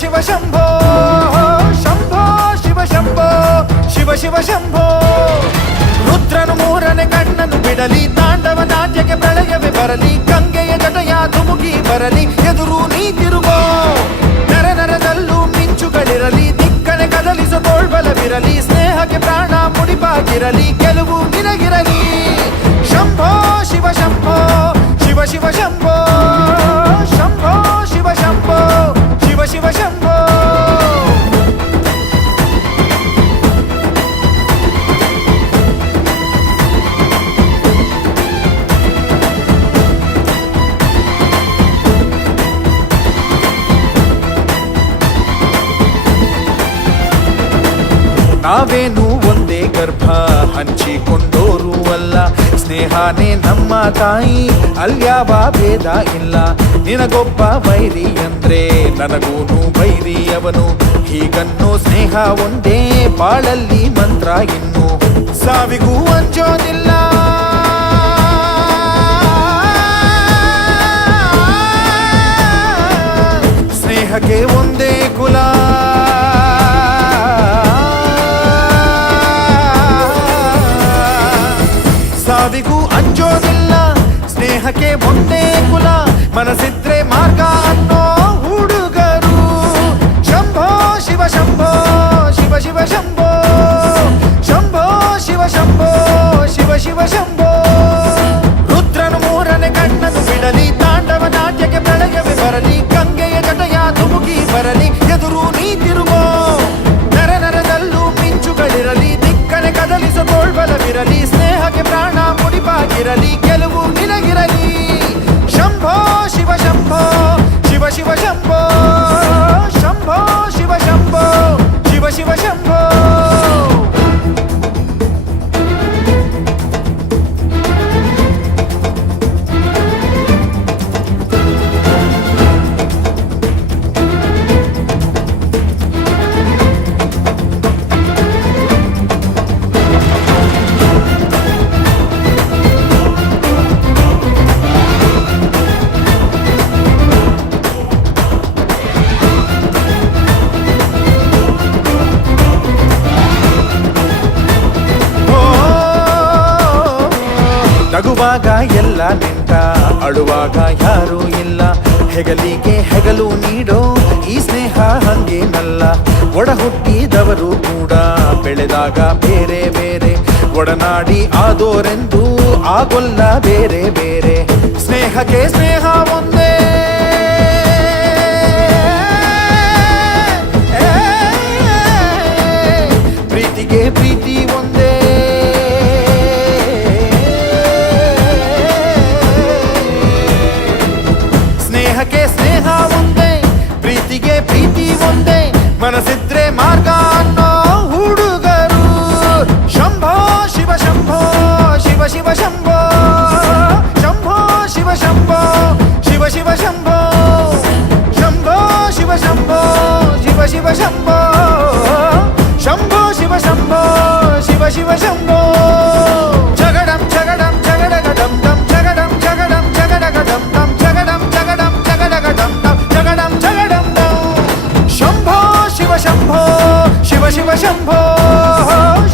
ಶಿವ ಶಂಭೋ ಶಂಭೋ ಶಿವ ಶಂಭೋ ಶಿವ ಶಿವ ಶಂಭೋ. ರುದ್ರನು ಮೂರನೇ ಕಣ್ಣನ್ನು ಬಿಡಲಿ, ತಾಂಡವ ನಾಟ್ಯಕ್ಕೆ ಪ್ರಳಯವೇ ಬರಲಿ, ಗಂಗೆಯ ಜಟಯ ಧುಮುಕಿ ಬರಲಿ, ಎದುರು ನೀ ತಿರುಗೋ. ನರ ನರದಲ್ಲೂ ಮಿಂಚುಗಳಿರಲಿ, ದಿಕ್ಕನೆ ಕದಲಿಸೋ ತೋಳ್ಬಲವಿರಲಿ, ಸ್ನೇಹಕ್ಕೆ ಪ್ರಾಣ ಮುಡಿಪಾಗಿರಲಿ, ಗೆಲುವು ನಿನಗಿರಲಿ. ಶಂಭೋ ಶಿವ ಶಂಭೋ ಶಿವ ಶಿವ ಶಂಭೋ ಶಂಭೋ ಶಿವ ಶಂಭೋ ಶಿವ ಶಿವ ಶಂಭೋ. ನಾವೇನು ಒಂದೇ ಗರ್ಭ ಹಂಚಿಕೊಂಡೋರು ಅಲ್ಲ, ಸ್ನೇಹನೇ ನಮ್ಮ ತಾಯಿ, ಅಲ್ಯಾವ ಭೇದ ಇಲ್ಲ. ನಿನಗೊಬ್ಬ ವೈರಿ ಅಂದ್ರೆ ನನಗೂನು ವೈರಿ ಅವನು, ಹೀಗನ್ನೋ ಸ್ನೇಹ ಒಂದೇ ಬಾಳಲ್ಲಿ ಮಂತ್ರ, ಇನ್ನು ಸಾವಿಗೂ ಅಂಜೋದಿಲ್ಲ. ಸ್ನೇಹಕ್ಕೆ ಒಂದೇ ಕುಲ, ಸಾವಿಗೂ ಅಂಜೋದಿಲ್ಲ. ಸ್ನೇಹಕ್ಕೆ ಒಂದೇ ಕುಲ, ಮನಸ್ಸಿದ್ರೆ ಮಾರ್ಗ ಅನ್ನೋ ಹುಡುಗರು. ಶಂಭೋ ಶಿವ ಶಂಭೋ ಶಿವ ಶಿವ ಶಂಭೋ ಶಂಭೋ ಶಿವ ಶಂಭೋ ಶಿವ ಶಿವ ಶಂಭೋ. ರುದ್ರನು ಮೂರನೇ ಕಣ್ಣನ್ನು ಬಿಡಲಿ, ತಾಂಡವ ನಾಟ್ಯಕ್ಕೆ ಪ್ರಳಯವೇ ಬರಲಿ, ಗಂಗೆಯ ಜಟಯ ಧುಮುಕಿ ಬರಲಿ, ಎದುರು ನೀ ತಿರುಗೋ. ನರ ನರದಲ್ಲೂ ಮಿಂಚುಗಳಿರಲಿ, ದಿಕ್ಕನೆ ಕದಲಿಸೋ ತೋಳ್ಬಲವಿರಲಿ, ಸ್ನೇಹಕ್ಕೆ ಪ್ರಾಣ ಮುಡಿಪಾಗಿರಲಿ, ಗೆಲುವು ನಿನಗಿರಲಿ. ಶಂಭೋ ಶಿವ ಶಂಭೋ ಶಿವ ಶಿವ ಶಂಭೋ ಶಂಭೋ ಶಿವ ಶಂಭೋ ಶಿವ ಶಿವ ಶಂಭೋ. ನಗುವಾಗ ಎಲ್ಲ ನಿಂತ, ಅಳುವಾಗ ಯಾರೂ ಇಲ್ಲ, ಹೆಗಲಿಗೆ ಹೆಗಲು ನೀಡೋ ಈ ಸ್ನೇಹ ಹಂಗೇನಲ್ಲ. ಒಡ ಹುಟ್ಟಿದವರು ಕೂಡ ಬೆಳೆದಾಗ ಬೇರೆ ಬೇರೆ, ಒಡನಾಡಿ ಆದೋರೆಂದು ಆಗೊಲ್ಲ ಬೇರೆ ಬೇರೆ. ಸ್ನೇಹಕ್ಕೆ ಸ್ನೇಹ ಒಂದೇ, ಪ್ರೀತಿಗೆ ಪ್ರೀತಿ ಒಂದೇ. ಸ್ನೇಹಕ್ಕೆ ಸ್ನೇಹ ಒಂದೇ, ಪ್ರೀತಿಗೆ ಪ್ರೀತಿ ಒಂದೇ, ಮನಸ್ಸಿದ್ರೆ ಮಾರ್ಗ ಅನ್ನೋ ಹುಡುಗರು. ಶಂಭೋ ಶಿವ ಶಂಭೋ ಶಿವ ಶಿವ ಶಂಭೋ ಶಂಭೋ ಶಿವ ಶಂಭೋ ಶಿವ ಶಿವ ಶಂಭೋ ಶಂಭೋ ಶಿವ ಶಂಭೋ ಶಿವ ಶಿವ ಶಂಭೋ ಶಂಭೋ ಶಿವ ಶಂಭೋ ಶಿವ ಶಿವ ಶಂಭೋ. ಜಗಡಂ ಜಗಡಂ ಜಗಡಗಡಂ ದಂ ಜಗಡಂ ಜಗಡಂ ಜಗಡಗಡಂ ದಂ ಜಗಡಂ ಜಗಡಂ ಜಗಡಗಡಂ ದಂ ಜಗಡಂ ಜಗಡಂ ದಂ. ಶಂಭೋ ಶಿವ ಶಂಭೋ ಶಿವ ಶಿವ ಶಂಭೋ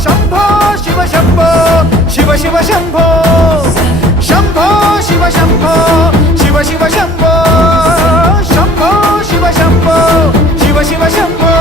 ಶಂಭೋ ಶಿವ ಶಂಭೋ ಶಿವ ಶಿವ ಶಂಭೋ ಶಂಭೋ ಶಿವ ಶಂಭೋ ಶಿವ ಶಿವ ಶಂಭೋ ಶಂಭೋ ಶಿವ ಶಂಭೋ ಶಿವ ಶಿವ ಶಂಭೋ.